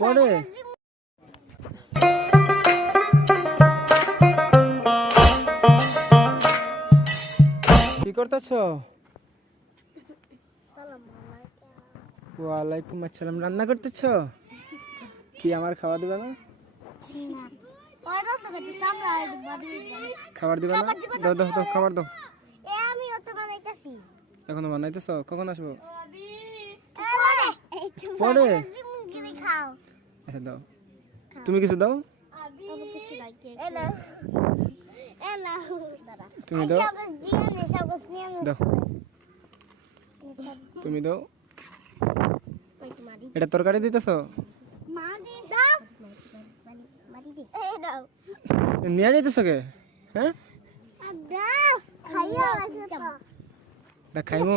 পড়ে কি করতেছো? ওয়ালাইকুম আসসালাম। রান্না করতেছো? কি আমার খাওয়া দিবে না? খাবার দিবে না? দাও দাও দাও, খাবার দাও। এখনো বানাইতেছো? কখন আসবো? পরে আচ্ছা দাও, তুমি কিছু দাও। তুমি দাও, দাও তুমি দাও। এটা তরকারি দিতেছো? নিয়ে যাইতেছো কে? হ্যাঁ, এটা খাইমু।